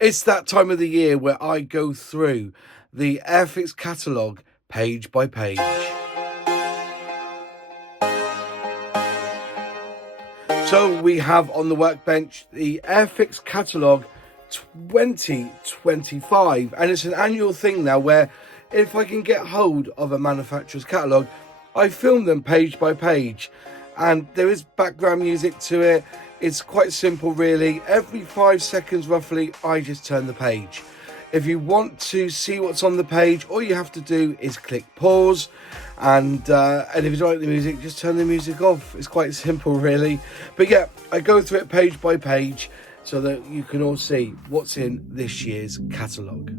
It's that time of the year where I go through the Airfix Catalogue page by page. So we have on the workbench the Airfix Catalogue 2025, and it's an annual thing now where if I can get hold of a manufacturer's catalogue, I film them page by page, and there is background music to it. It's quite simple really. Every 5 seconds roughly I just turn the page. If you want to see what's on the page, all you have to do is click pause, and if you don't like the music, just turn the music off. It's quite simple really. But yeah, I go through it page by page so that you can all see what's in this year's catalogue.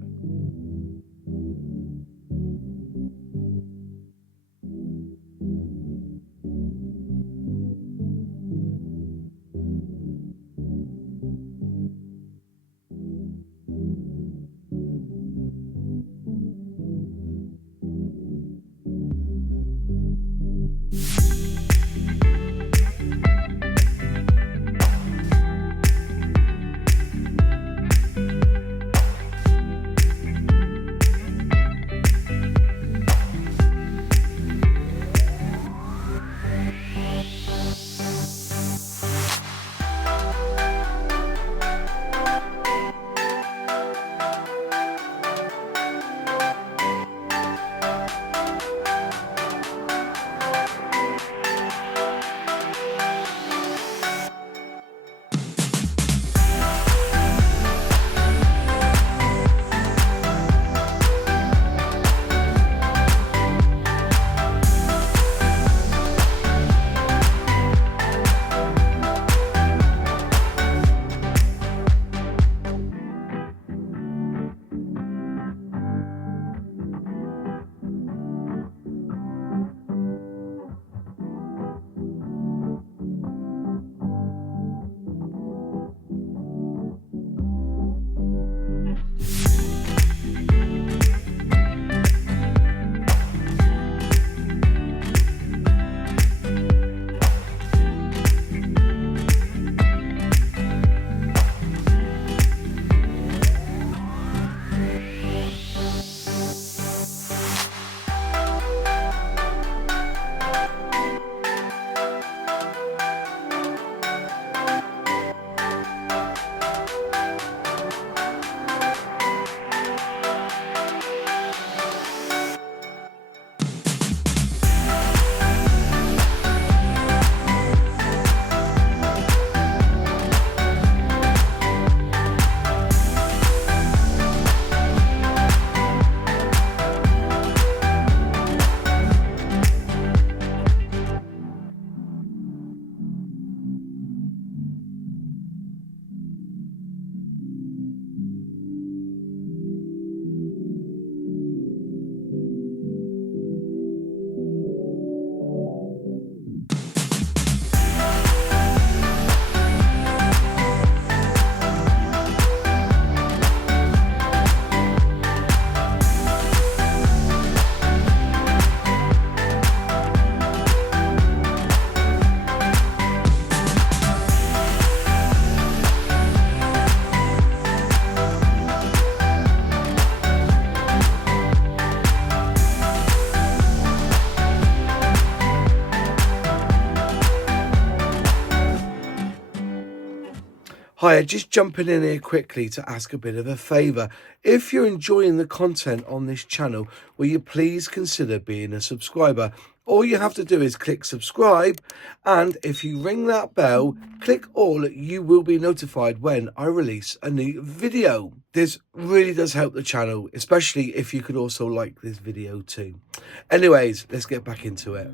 Hi, just jumping in here quickly to ask a bit of a favour. If you're enjoying the content on this channel, will you please consider being a subscriber? All you have to do is click subscribe, and if you ring that bell, click all, you will be notified when I release a new video. This really does help the channel, especially if you could also like this video too. Anyways, let's get back into it.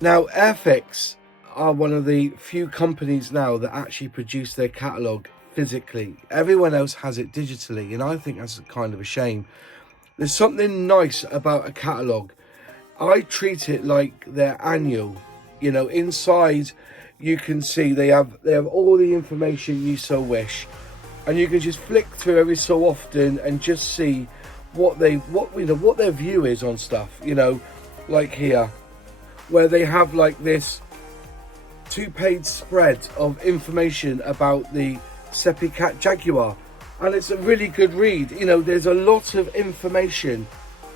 Now, Airfix are one of the few companies now that actually produce their catalogue physically. Everyone else has it digitally, and I think that's kind of a shame. There's something nice about a catalogue. I treat it like their annual. You know, inside you can see they have all the information you so wish, and you can just flick through every so often and just see what their view is on stuff. You know, like here, where they have like this 2-page spread of information about the Seppi Cat Jaguar, and it's a really good read. You know, there's a lot of information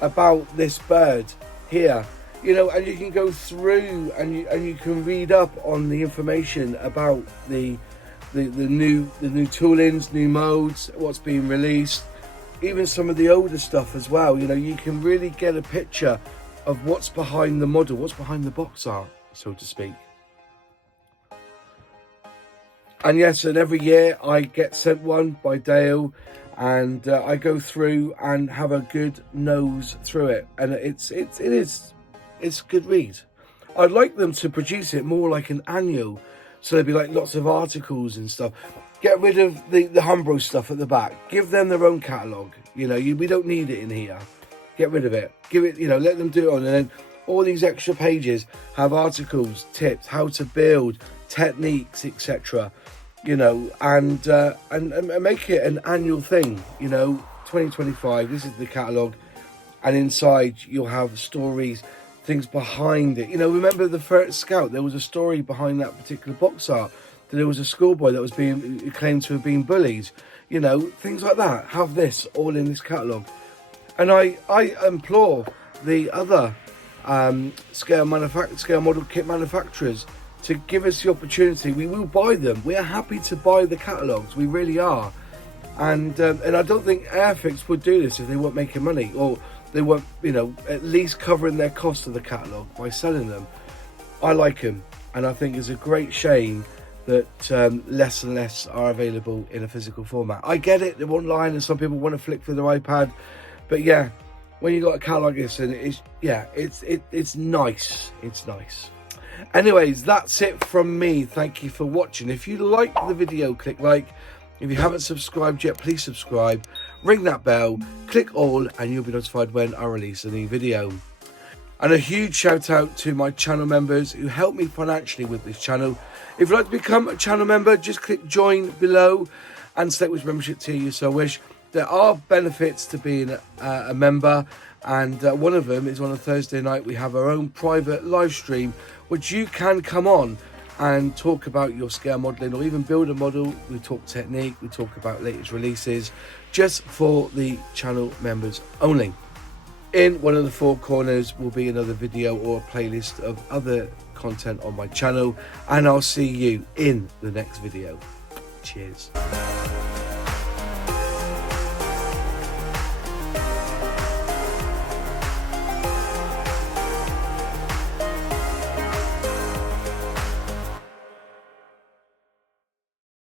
about this bird here, you know, and you can go through and you can read up on the information about the new toolings, new modes, what's being released, even some of the older stuff as well. You know, you can really get a picture of what's behind the model, what's behind the box art, so to speak. And yes, and every year I get sent one by Dale, and I go through and have a good nose through it, and it's a good read. I'd like them to produce it more like an annual, so there'd be like lots of articles and stuff. Get rid of the Humbrol stuff at the back. Give them their own catalogue. You know, we don't need it in here. Get rid of it. Give it, you know, let them do it on, and then all these extra pages have articles, tips, how to build, techniques, etc. You know, and make it an annual thing. You know, 2025. This is the catalogue, and inside you'll have stories, things behind it. You know, remember the first Scout? There was a story behind that particular box art. That there was a schoolboy that was being claimed to have been bullied. You know, things like that. Have this all in this catalogue. And I implore the other scale model kit manufacturers to give us the opportunity. We will buy them. We are happy to buy the catalogues. We really are. And I don't think Airfix would do this if they weren't making money, or they weren't, you know, at least covering their cost of the catalogue by selling them. I like them, and I think it's a great shame that less and less are available in a physical format. I get it, they're online and some people want to flick through their iPad, but yeah, when you got a catalogue like this, and it's nice. It's nice. Anyways, that's it from me. Thank you for watching. If you like the video, click like. If you haven't subscribed yet, please subscribe. Ring that bell, click all, and you'll be notified when I release a new video. And a huge shout out to my channel members who help me financially with this channel. If you'd like to become a channel member, just click join below and select which membership tier you so wish. There are benefits to being a member, and one of them is on a Thursday night we have our own private live stream, which you can come on and talk about your scale modelling, or even build a model. We talk technique, we talk about latest releases, just for the channel members only. In one of the 4 corners will be another video or a playlist of other content on my channel, and I'll see you in the next video. Cheers.